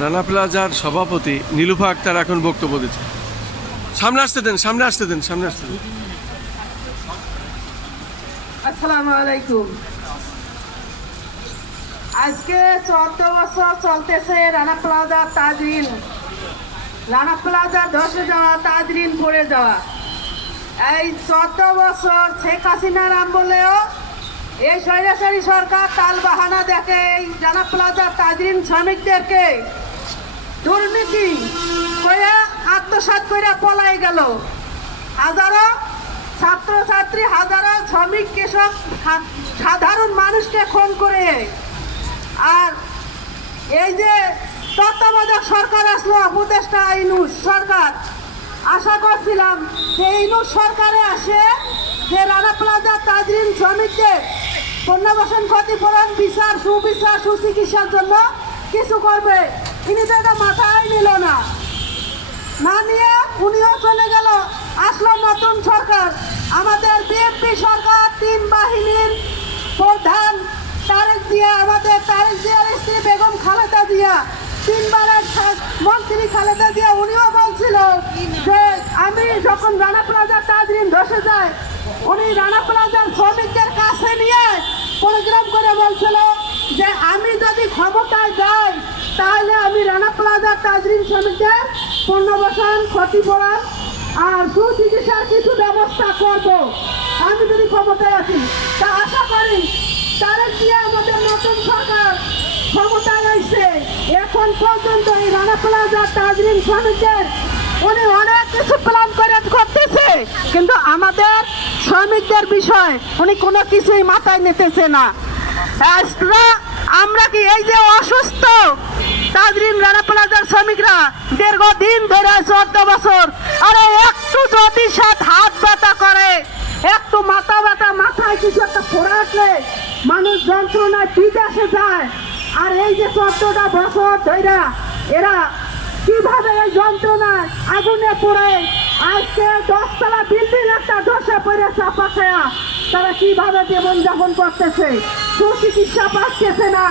রানা প্লাজার সভাপতি নীলুফা আক্তার এখন বক্তব্য দিচ্ছে। সামনে আসতে দেন, সামনে আসতে দেন, সামনে আসতে দেন। আসসালামু আলাইকুম। আজকে 14 বছর চলতেছে রানা প্লাজা তাজরিন, রানা প্লাজা ধসে যাওয়া, তাজরিন পড়ে যাওয়া। এই 14 বছর শেখ হাসিনার আমলেও এই স্বৈরাচারী সরকার তাল বাহানা দেখে এই রানা প্লাজা তাজরিন শ্রমিকদেরকে দুর্নীতি করে আত্মসাৎ করে পলাই গেল। হাজারো ছাত্রছাত্রী, হাজারো শ্রমিক, কৃষক, সাধারণ মানুষকে খুন করে। আর এই যে তত্ত্বাবধায়ক সরকার আসলো, উপদেষ্টা ইউনূস সরকার, আশা করছিলাম যে ইউনূস সরকারে আসে যে রানা প্লাজা তাজরিন শ্রমিকদের পুনর্বাসন, ক্ষতিপূরণ, বিচার, সুবিচার, সুচিকিৎসার জন্য কিছু করবে। তিনি তো এটা মাথায় নিল না, না নিয়ে উনিও চলে গেল। আসলো নতুন সরকার, আমাদের বিএনপি সরকার, 3 বাহিনীর প্রধান তারেক জিয়া, আমাদের তারেক জিয়ার স্ত্রী বেগম খালেদা জিয়া, 3 বারের মন্ত্রী খালেদা জিয়া, উনিও বলছিল যে আমি যখন রানা প্লাজা তাজরিন ধসে যায়, উনি রানা প্লাজার শ্রমিকদের কাছে নিয়ে প্রোগ্রাম করে বলছিল যে আমি যদি ক্ষমতায় যাই তাহলে আমি রানা প্লাজা তাজরিন শ্রমিকদের পুনর্বাসন, ক্ষতিপূরণ আর সুচিকিৎসার কিছু ব্যবস্থা করব আমি যদি ক্ষমতায় আসি। তা আশা করি তারেক জিয়া, আমাদের নতুন সরকার ক্ষমতায় আসছে, এখন পর্যন্ত এই রানা প্লাজা তাজরিন শ্রমিকদের উনি অনেক কিছু প্ল্যান করে করতেছে, কিন্তু আমাদের শ্রমিকদের বিষয় উনি কোনো কিছুই মাথায় নিতেছে না। আমরা কি এই যে অসুস্থ তাজরিন রানা প্লাজার শ্রমিকরা দীর্ঘদিন ধরে 14 বছর, আরে একটু যদি হাত ব্যথা করে, একটু মাথা ব্যথা, মাথায় কিছু একটা ফোড়া আসলে মানুষ যন্ত্রণায় বিদেশে যায়। আর এই যে 14টা বছর ধরে এরা কিভাবে এই যন্ত্রণায় আগুনে পড়ে, আজকে 10 তলা বিল্ডিং একটা ধসে পড়ে চাপা খায়া তারা কিভাবে জীবনযাপন করতেছে, সুচিকিৎসা পাচ্ছে না,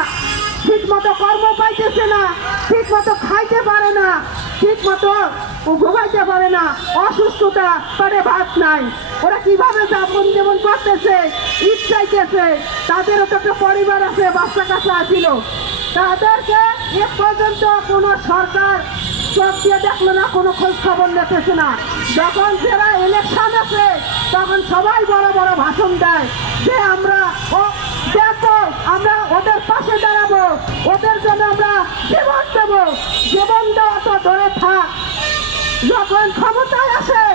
ঠিক মতো কর্ম পাইতেছে না, ঠিক মতো খাইতে পারে না, ঠিক মতো ঘুমাইতে পারে না, অসুস্থতা, পেটে ভাত নাই। ওরা কিভাবে জীবন করতেছে, ঈদ চাইতেছে, তাদেরও তো একটা পরিবার আছে, বাচ্চা কাচ্চা ছিল, তাদেরকে এ পর্যন্ত কোনো সরকার চোখ দিয়ে দেখলো না, কোনো খোঁজ খবর নিতেছে না। যখন যারা ইলেকশন আছে তখন সবাই বড় বড় ভাষণ দেয় যে আমরা দেখো, আমরা ওদের পাশে দাঁড়াবো, ওদের জন্য আমরা জীবন দেবো। জীবন দেওয়া তো ধরে থাক, যখন ক্ষমতায় আসে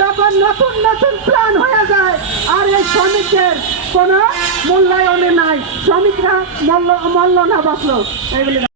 তখন নতুন নতুন প্ল্যান হয়ে যায়, আর এই শ্রমিকদের কোনো মূল্যায়নে নাই, শ্রমিকরা মূল্য না বাঁচলো।